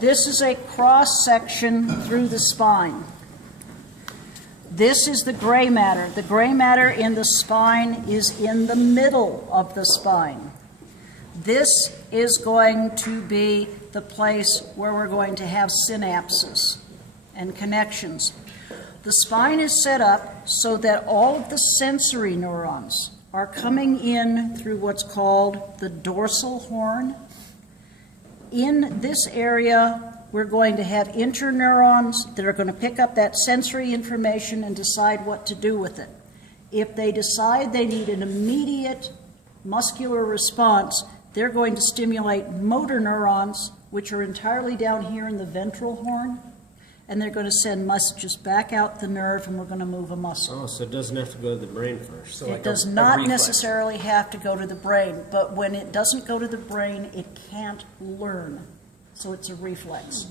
This is a cross section through the spine. This is the gray matter. The gray matter in the spine is in the middle of the spine. This is going to be the place where we're going to have synapses and connections. The spine is set up so that all of the sensory neurons are coming in through what's called the dorsal horn. In this area, we're going to have interneurons that are going to pick up that sensory information and decide what to do with it. If they decide they need an immediate muscular response, they're going to stimulate motor neurons, which are entirely down here in the ventral horn, and they're going to send messages back out the nerve, and we're going to move a muscle. Oh, so it doesn't have to go to the brain first. So It like does a not reflex. necessarily have to go to the brain, but when it doesn't go to the brain, it can't learn. So it's a reflex.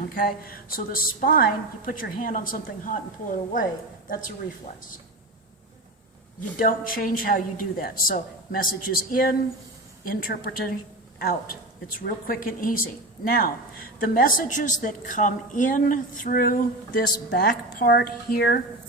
Okay? So the spine, you put your hand on something hot and pull it away, that's a reflex. You don't change how you do that. So messages in, interpreted out. It's real quick and easy. Now, the messages that come in through this back part here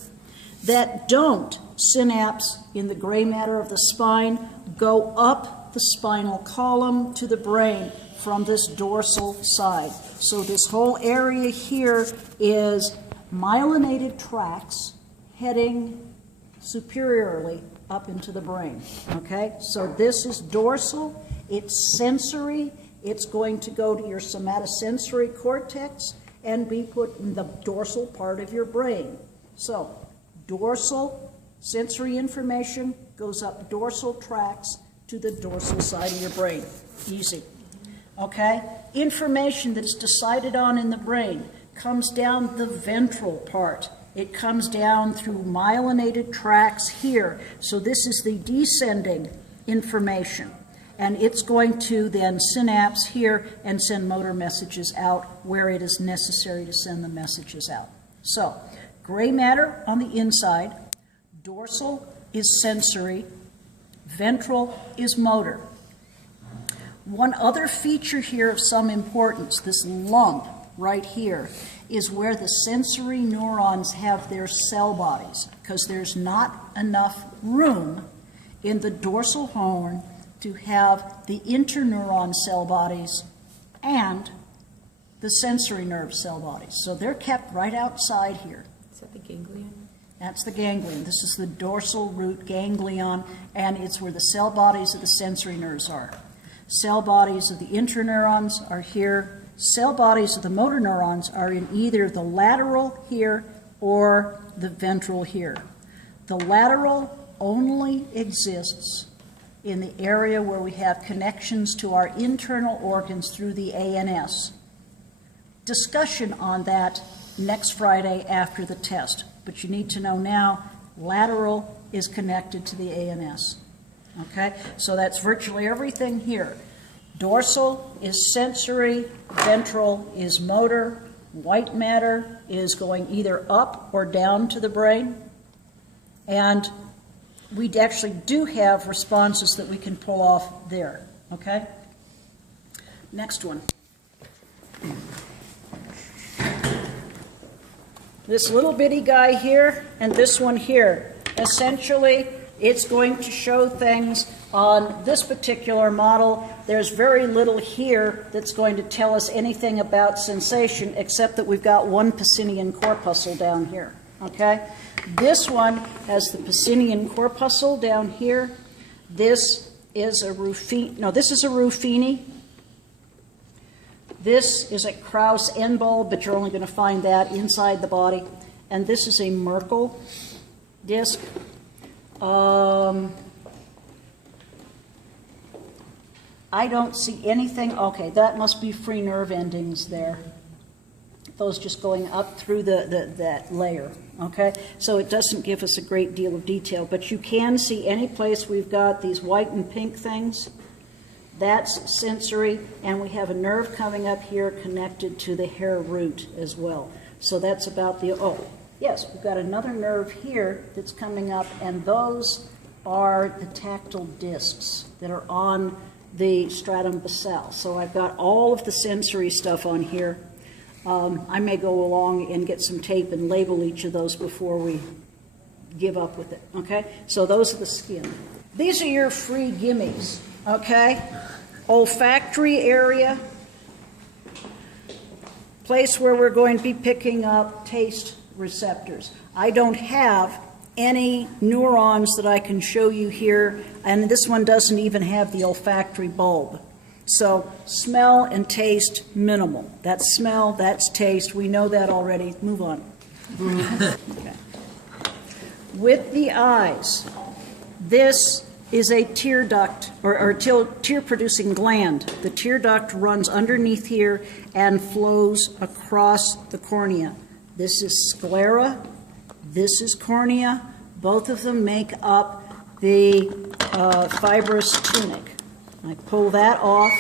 that don't synapse in the gray matter of the spine go up the spinal column to the brain from this dorsal side. So this whole area here is myelinated tracts heading superiorly up into the brain. Okay, so this is dorsal, it's sensory, it's going to go to your somatosensory cortex and be put in the dorsal part of your brain. So dorsal sensory information goes up dorsal tracts to the dorsal side of your brain. Easy. Okay, information that's decided on in the brain comes down the ventral part. It comes down through myelinated tracts here. So this is the descending information. And it's going to then synapse here and send motor messages out where it is necessary to send the messages out. So, gray matter on the inside, dorsal is sensory, ventral is motor. One other feature here of some importance, this lump right here, is where the sensory neurons have their cell bodies, because there's not enough room in the dorsal horn to have the interneuron cell bodies and the sensory nerve cell bodies. So they're kept right outside here. Is that the ganglion? That's the ganglion. This is the dorsal root ganglion, and it's where the cell bodies of the sensory nerves are. Cell bodies of the interneurons are here. Cell bodies of the motor neurons are in either the lateral here or the ventral here. The lateral only exists in the area where we have connections to our internal organs through the ANS. Discussion on that next Friday after the test, but you need to know now lateral is connected to the ANS. Okay, so that's virtually everything here. Dorsal is sensory, ventral is motor, white matter is going either up or down to the brain, and we actually do have responses that we can pull off there. Okay? Next one. This little bitty guy here and this one here. Essentially, it's going to show things on this particular model. There's very little here that's going to tell us anything about sensation, except that we've got one Pacinian corpuscle down here. Okay? This one has the Pacinian corpuscle down here. This is a Ruffini. No, this is a Ruffini. This is a Krauss end bulb, but you're only going to find that inside the body. And this is a Merkel disc. I don't see anything. Okay, that must be free nerve endings there. Those just going up through that layer. Okay, so it doesn't give us a great deal of detail, but you can see any place we've got these white and pink things. That's sensory, and we have a nerve coming up here connected to the hair root as well. So that's about the, oh, yes, we've got another nerve here that's coming up, and those are the tactile discs that are on the stratum basale. So I've got all of the sensory stuff on here. I may go along and get some tape and label each of those before we give up with it, okay? So those are the skin. These are your free gimmies, okay? Olfactory area, place where we're going to be picking up taste receptors. I don't have any neurons that I can show you here, and this one doesn't even have the olfactory bulb. So smell and taste, minimal. That's smell, that's taste. We know that already. Move on. Okay. With the eyes, this is a tear duct or tear-producing gland. The tear duct runs underneath here and flows across the cornea. This is sclera. This is cornea. Both of them make up the fibrous tunic. I pull that off,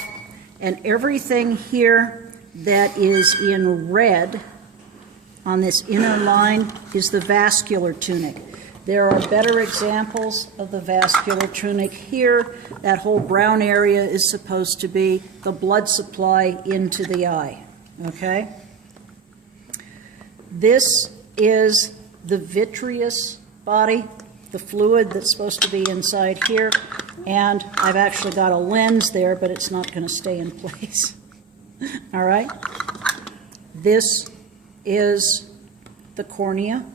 and everything here that is in red on this inner line is the vascular tunic. There are better examples of the vascular tunic here. That whole brown area is supposed to be the blood supply into the eye, okay? This is the vitreous body, the fluid that's supposed to be inside here, and I've actually got a lens there, but it's not going to stay in place. All right? This is the cornea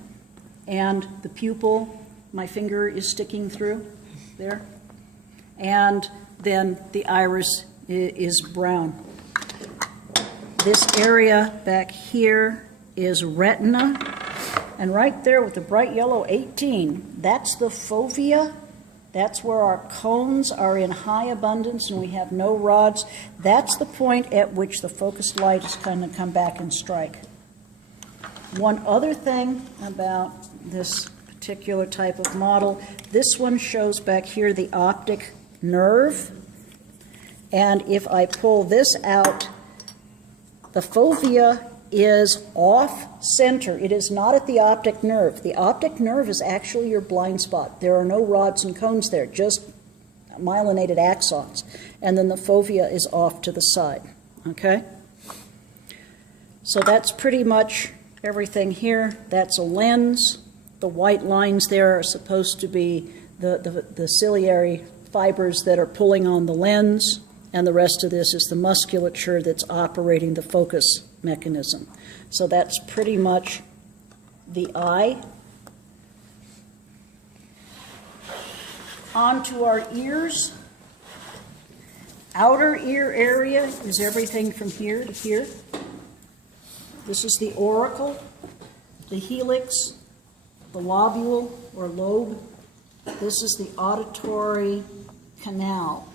and the pupil. My finger is sticking through there. And then the iris is brown. This area back here is retina. And right there with the bright yellow 18, that's the fovea. That's where our cones are in high abundance and we have no rods. That's the point at which the focused light is going to come back and strike. One other thing about this particular type of model, this one shows back here the optic nerve. And if I pull this out, the fovea is off center. It is not at the optic nerve. The optic nerve is actually your blind spot. There are no rods and cones there, just myelinated axons. And then the fovea is off to the side, okay? So that's pretty much everything here. That's a lens. The white lines there are supposed to be the ciliary fibers that are pulling on the lens, and the rest of this is the musculature that's operating the focus mechanism. So that's pretty much the eye. On to our ears. Outer ear area is everything from here to here. This is the auricle, the helix, the lobule or lobe. This is the auditory canal.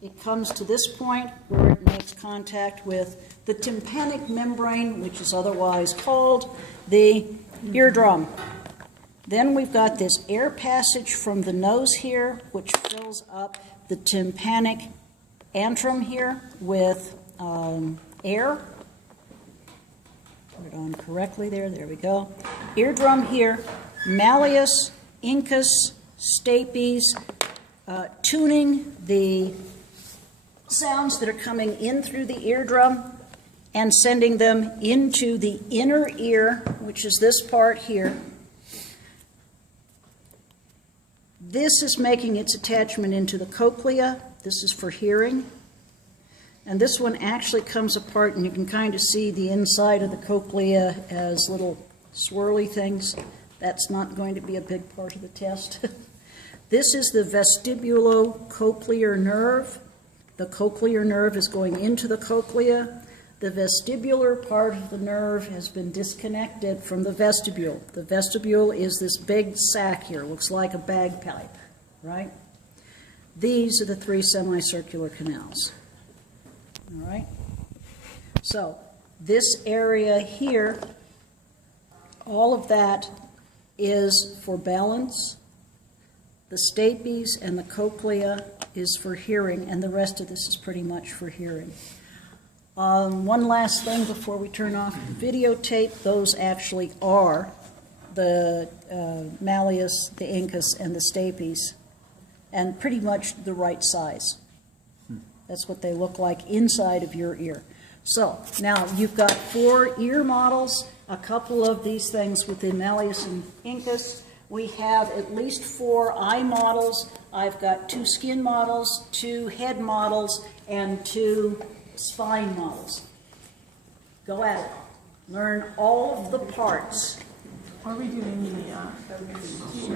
It comes to this point where it makes contact with the tympanic membrane, which is otherwise called the eardrum. Then we've got this air passage from the nose here, which fills up the tympanic antrum here with air. Put it on correctly there. There we go. Eardrum here, malleus, incus, stapes, tuning the sounds that are coming in through the eardrum and sending them into the inner ear, which is this part here. This is making its attachment into the cochlea. This is for hearing. And this one actually comes apart, and you can kind of see the inside of the cochlea as little swirly things. That's not going to be a big part of the test. This is the vestibulocochlear nerve. The cochlear nerve is going into the cochlea. The vestibular part of the nerve has been disconnected from the vestibule. The vestibule is this big sac here, looks like a bagpipe, right? These are the three semicircular canals, all right? So this area here, all of that is for balance. The stapes and the cochlea is for hearing, and the rest of this is pretty much for hearing. One last thing before we turn off the videotape. Those actually are the malleus, the incus, and the stapes, and pretty much the right size. That's what they look like inside of your ear. So now you've got 4 ear models, a couple of these things within Malleus and Incus. We have at least 4 eye models. I've got 2 skin models, 2 head models, and 2 spine models. Go at it. Learn all of the parts. Are we doing the